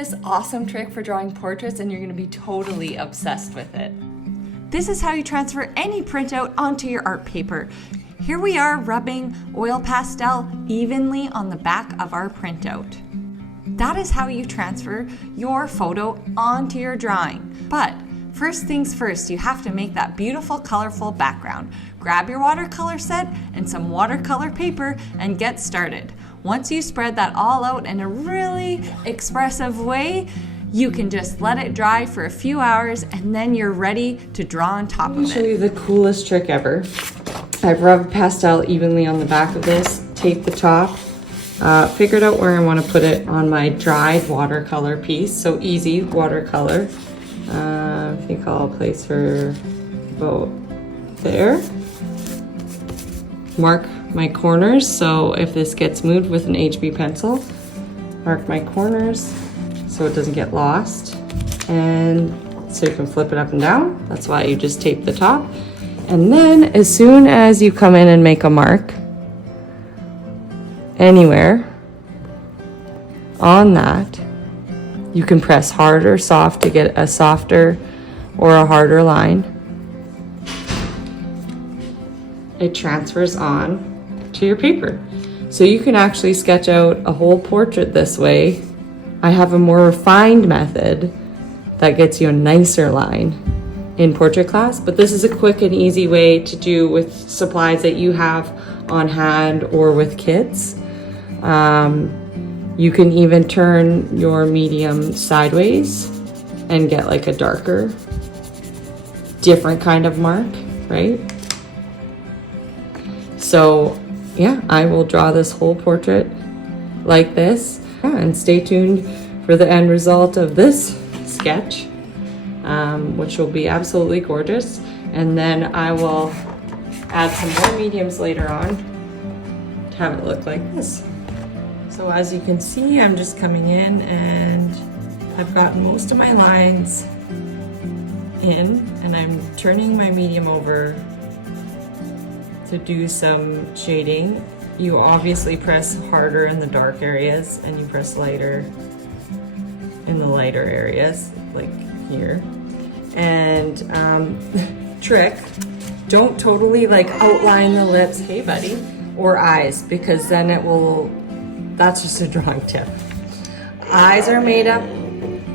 this awesome trick for drawing portraits and you're gonna be totally obsessed with it. This is how you transfer any printout onto your art paper. Here we are rubbing oil pastel evenly on the back of our printout. That is how you transfer your photo onto your drawing. But first things first, you have to make that beautiful, colorful background. Grab your watercolor set and some watercolor paper and get started. Once you spread that all out in a really expressive way, you can just let it dry for a few hours and then you're ready to draw on top of it. Let me show you the coolest trick ever. I've rubbed pastel evenly on the back of this, taped the top, figured out where I want to put it on my dried watercolor piece. So easy watercolor. I think I'll place her about there. Mark my corners, so if this gets moved with an HB pencil, mark my corners so it doesn't get lost. And so you can flip it up and down. That's why you just tape the top. And then as soon as you come in and make a mark anywhere on that, you can press hard or soft to get a softer or a harder line. It transfers on to your paper. So you can actually sketch out a whole portrait this way. I have a more refined method that gets you a nicer line in portrait class, but this is a quick and easy way to do with supplies that you have on hand or with kids. You can even turn your medium sideways and get like a darker, different kind of mark, right? So yeah, I will draw this whole portrait like this. Yeah, and stay tuned for the end result of this sketch, which will be absolutely gorgeous. And then I will add some more mediums later on to have it look like this. So as you can see, I'm just coming in and I've got most of my lines in, and I'm turning my medium over to do some shading. You obviously press harder in the dark areas and you press lighter in the lighter areas, like here. And trick, don't totally like outline the lips, hey buddy, or eyes, because then it will, that's just a drawing tip. Eyes are made up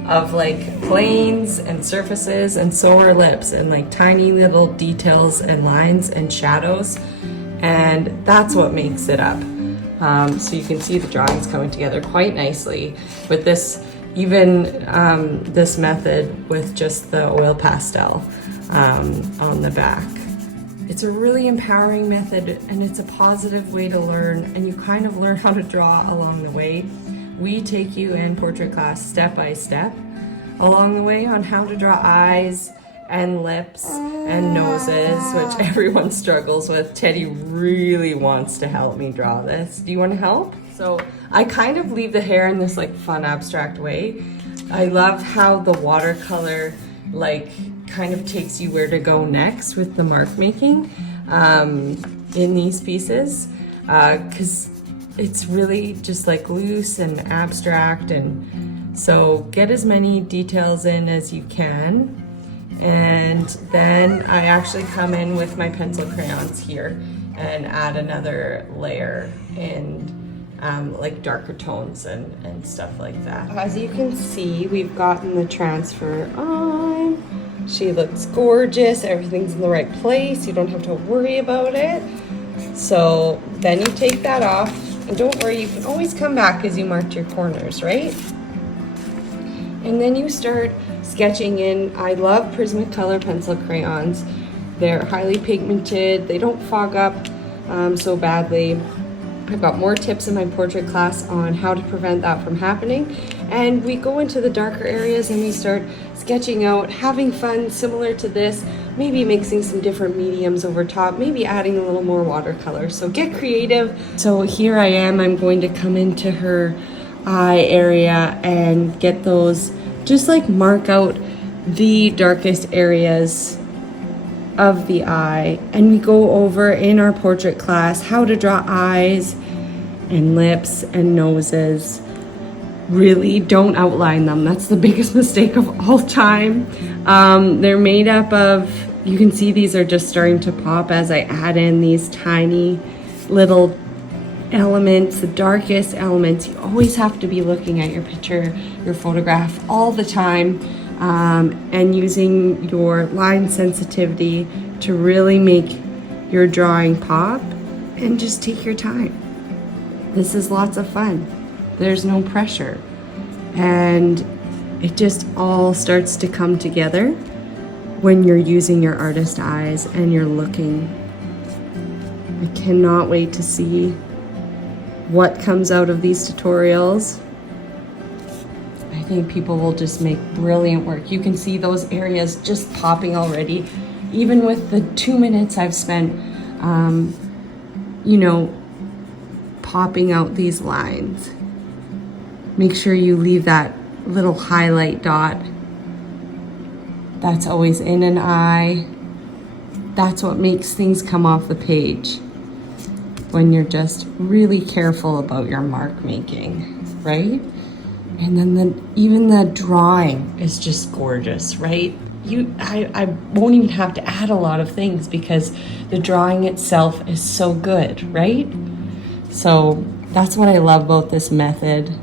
of like planes and surfaces, and so are lips, and like tiny little details and lines and shadows, and that's what makes it up. So you can see the drawings coming together quite nicely with this, even this method with just the oil pastel on the back. It's a really empowering method, and it's a positive way to learn, and you kind of learn how to draw along the way. We take you in portrait class step by step along the way on how to draw eyes and lips and noses, which everyone struggles with. Teddy really wants to help me draw this. Do you want to help? So I kind of leave the hair in this like fun abstract way. I love how the watercolor like kind of takes you where to go next with the mark making in these pieces, because it's really just like loose and abstract, and so get as many details in as you can. And then I actually come in with my pencil crayons here and add another layer in like darker tones and stuff like that. As you can see, we've gotten the transfer on. She looks gorgeous, everything's in the right place, you don't have to worry about it. So then you take that off, and don't worry, you can always come back as you marked your corners, right? And then you start sketching in. I love Prismacolor pencil crayons. They're highly pigmented, they don't fog up so badly. I've got more tips in my portrait class on how to prevent that from happening. And we go into the darker areas and we start sketching out, having fun similar to this, maybe mixing some different mediums over top, maybe adding a little more watercolor. So get creative. So here I am, I'm going to come into her eye area and get those, just like mark out the darkest areas of the eye. And we go over in our portrait class how to draw eyes and lips and noses really don't outline them. That's the biggest mistake of all time. They're made up of, you can see these are just starting to pop as I add in these tiny little elements, the darkest elements. You always have to be looking at your picture, your photograph all the time, and using your line sensitivity to really make your drawing pop, and just take your time. This is lots of fun. There's no pressure. And it just all starts to come together when you're using your artist eyes and you're looking. I cannot wait to see what comes out of these tutorials. I think people will just make brilliant work. You can see those areas just popping already, even with the 2 minutes I've spent, popping out these lines. Make sure you leave that little highlight dot. That's always in an eye. That's what makes things come off the page when you're just really careful about your mark making, right? And then even the drawing is just gorgeous, right? I won't even have to add a lot of things because the drawing itself is so good, right? So that's what I love about this method.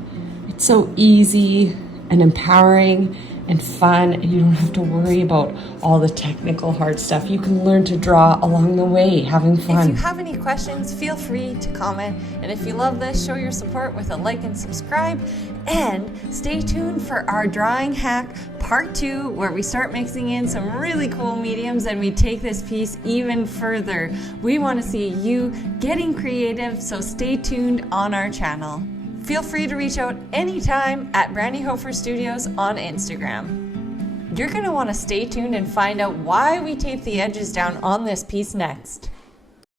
It's so easy and empowering and fun, and you don't have to worry about all the technical hard stuff. You can learn to draw along the way, having fun. If you have any questions, feel free to comment. And if you love this, show your support with a like and subscribe. And stay tuned for our drawing hack part 2, where we start mixing in some really cool mediums and we take this piece even further. We want to see you getting creative, so stay tuned on our channel. Feel free to reach out anytime at Brandy Hofer Studios on Instagram. You're going to want to stay tuned and find out why we tape the edges down on this piece next.